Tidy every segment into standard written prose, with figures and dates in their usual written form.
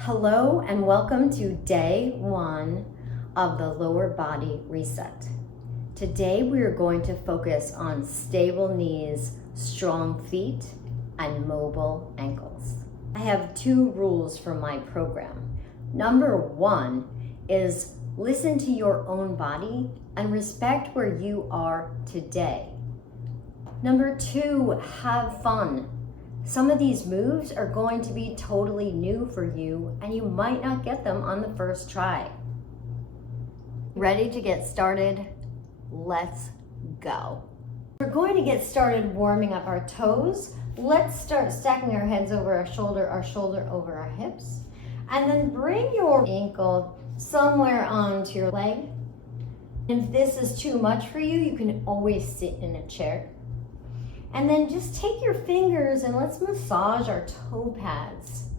Hello and welcome to day 1 of the lower body reset. Today we are going to focus on stable knees, strong feet, and mobile ankles. I have 2 rules for my program. Number 1 is listen to your own body and respect where you are today. Number 2, have fun. Some of these moves are going to be totally new for you and you might not get them on the first try. Ready to get started? Let's go. We're going to get started warming up our toes. Let's start stacking our heads over our shoulder over our hips. And then bring your ankle somewhere onto your leg. If this is too much for you, you can always sit in a chair. And then just take your fingers and let's massage our toe pads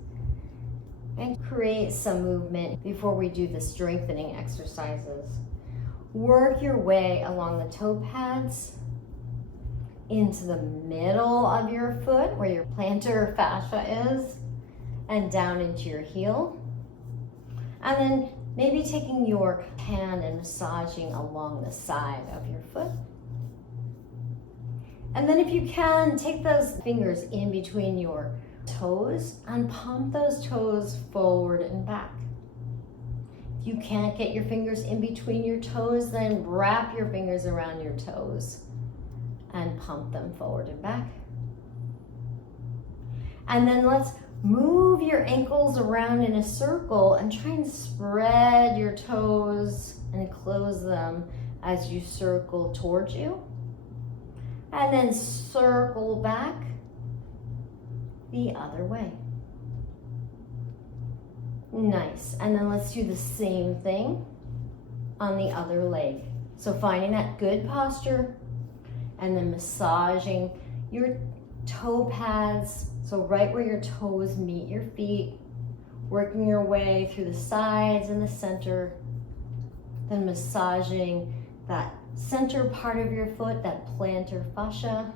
and create some movement before we do the strengthening exercises. Work your way along the toe pads into the middle of your foot where your plantar fascia is and down into your heel. And then maybe taking your hand and massaging along the side of your foot. And then if you can, take those fingers in between your toes and pump those toes forward and back. If you can't get your fingers in between your toes, then wrap your fingers around your toes and pump them forward and back. And then let's move your ankles around in a circle and try and spread your toes and close them as you circle towards you. And then circle back the other way. Nice. And then let's do the same thing on the other leg. So finding that good posture and then massaging your toe pads. So right where your toes meet your feet, working your way through the sides and the center, then massaging that center part of your foot, that plantar fascia.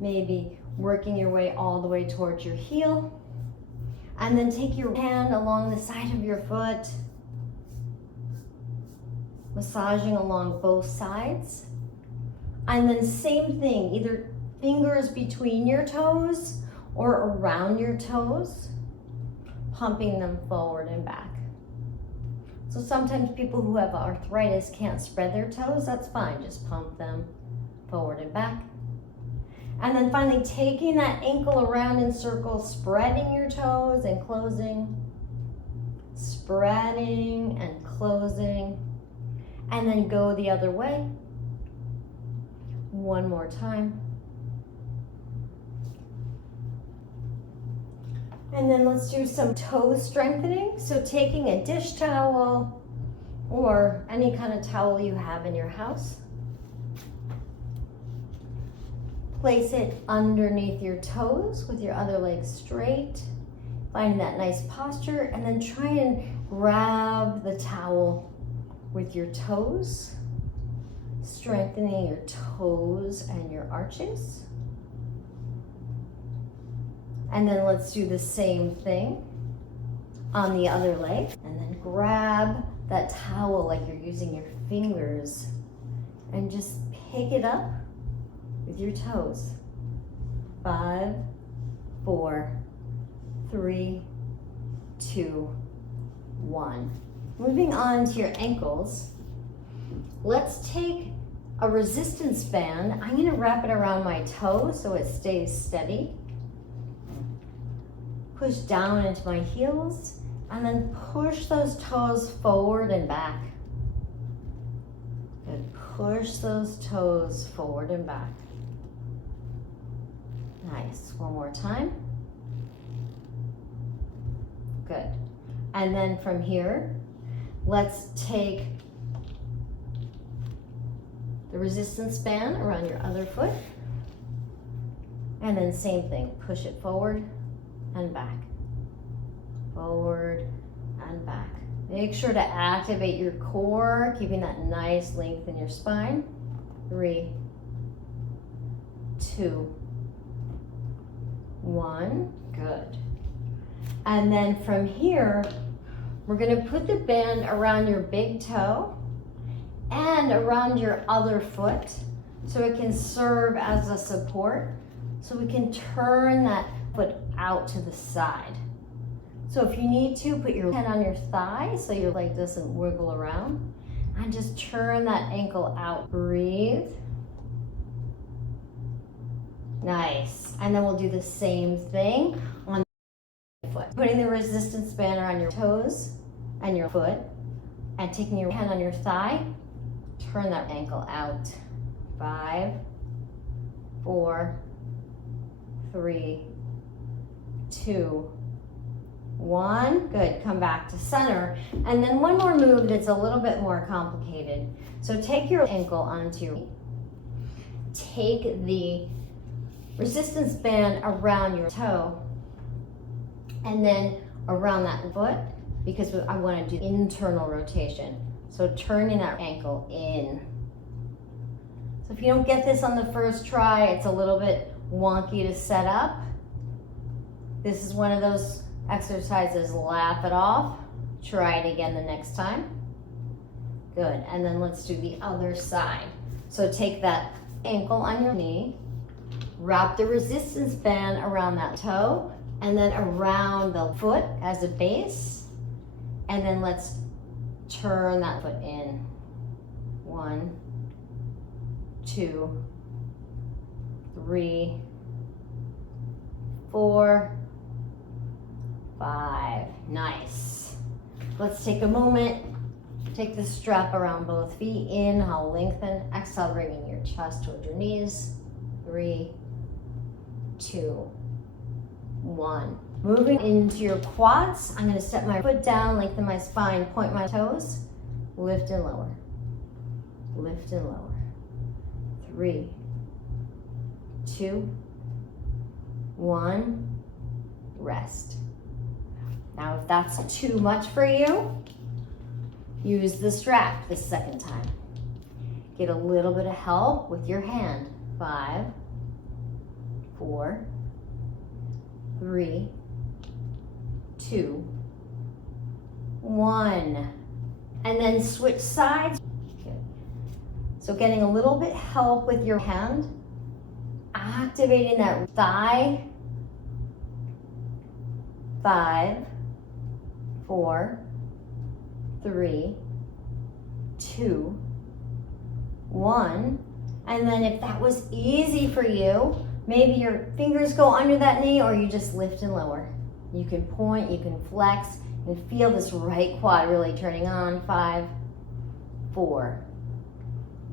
Maybe working your way all the way towards your heel. And then take your hand along the side of your foot, massaging along both sides. And then same thing, either fingers between your toes or around your toes, pumping them forward and back. So sometimes people who have arthritis can't spread their toes, that's fine, just pump them forward and back. And then finally taking that ankle around in circles, spreading your toes and closing, spreading and closing, and then go the other way. One more time. And then let's do some toe strengthening. So taking a dish towel or any kind of towel you have in your house. Place it underneath your toes with your other leg straight. Find that nice posture and then try and grab the towel with your toes. Strengthening your toes and your arches. And then let's do the same thing on the other leg. And then grab that towel like you're using your fingers and just pick it up with your toes. 5, 4, 3, 2, 1. Moving on to your ankles, let's take a resistance band. I'm going to wrap it around my toe so it stays steady. Push down into my heels and then push those toes forward and back. Good. Push those toes forward and back. Nice. One more time. Good. And then from here, let's take the resistance band around your other foot. And then same thing, push it forward and back, forward and back. Make sure to activate your core, keeping that nice length in your spine. 3, 2, 1, good. And then from here, we're gonna put the band around your big toe and around your other foot so it can serve as a support. So we can turn that foot out to the side. So if you need to, put your hand on your thigh so your leg doesn't wiggle around. And just turn that ankle out. Breathe. Nice. And then we'll do the same thing on the foot. Putting the resistance band around your toes and your foot and taking your hand on your thigh, turn that ankle out. 5, 4, 3, 2, 1. Good. Come back to center. And then one more move that's a little bit more complicated. So take your ankle onto, take the resistance band around your toe and then around that foot, because I want to do internal rotation. So turning that ankle in. So if you don't get this on the first try, it's a little bit wonky to set up. This is one of those exercises, laugh it off. Try it again the next time. Good, and then let's do the other side. So take that ankle on your knee, wrap the resistance band around that toe, and then around the foot as a base, and then let's turn that foot in. 1, 2, 3, 4, 5. Nice. Let's take a moment. Take the strap around both feet. Inhale, lengthen. Exhale, bringing your chest toward your knees. 3, 2, 1. Moving into your quads. I'm going to step my foot down, lengthen my spine, point my toes. Lift and lower. Lift and lower. 3, 2, 1. Rest. Now, if that's too much for you, use the strap this second time. Get a little bit of help with your hand. 5, 4, 3, 2, 1. And then switch sides. Okay. So getting a little bit help with your hand, activating that thigh. 5, 4, 3, 2, 1. And then if that was easy for you, maybe your fingers go under that knee or you just lift and lower. You can point, you can flex, and feel this right quad really turning on. 5, 4,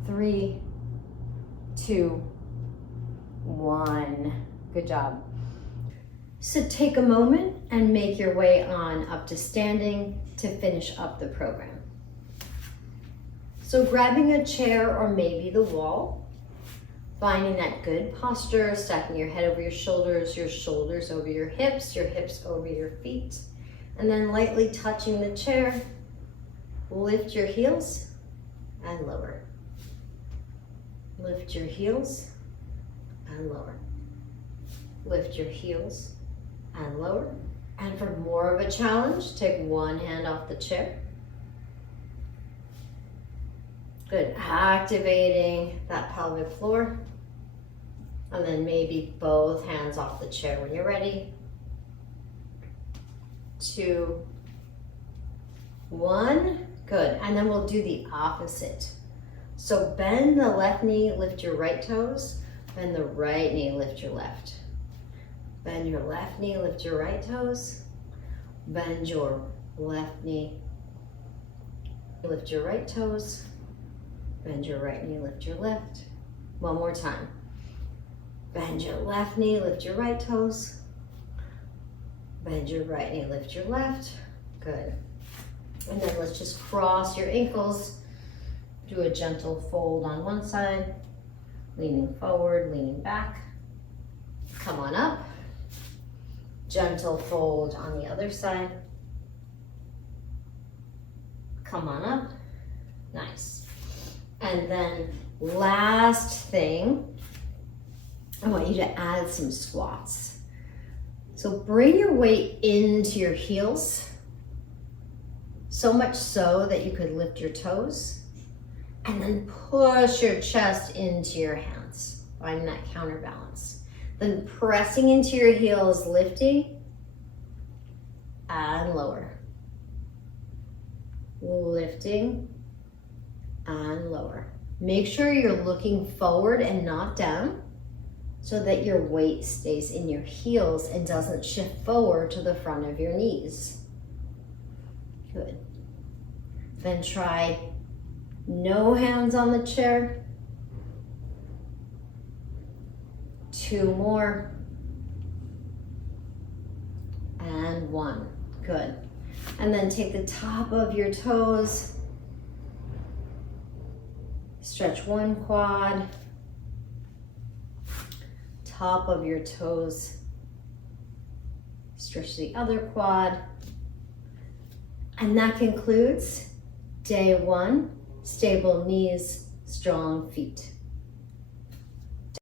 3, 2, 1. Good job. So take a moment and make your way on up to standing to finish up the program. So grabbing a chair or maybe the wall, finding that good posture, stacking your head over your shoulders over your hips over your feet, and then lightly touching the chair, lift your heels and lower. Lift your heels and lower. Lift your heels and lower. And for more of a challenge, take one hand off the chair. Good, activating that pelvic floor. And then maybe both hands off the chair when you're ready. 2, 1, good. And then we'll do the opposite. So bend the left knee, lift your right toes. Bend the right knee, lift your left. Bend your left knee, lift your right toes. Bend your left knee, lift your right toes. Bend your right knee, lift your left. One more time. Bend your left knee, lift your right toes. Bend your right knee, lift your left. Good. And then let's just cross your ankles. Do a gentle fold on one side, leaning forward, leaning back. Come on up. Gentle fold on the other side. Come on up. Nice. And then last thing, I want you to add some squats. So bring your weight into your heels, so much so that you could lift your toes, and then push your chest into your hands, finding that counterbalance. Then pressing into your heels, lifting and lower. Lifting and lower. Make sure you're looking forward and not down so that your weight stays in your heels and doesn't shift forward to the front of your knees. Good. Then try no hands on the chair. 2 more. And 1. Good. And then take the top of your toes. Stretch one quad. Top of your toes. Stretch the other quad. And that concludes day 1, stable knees, strong feet.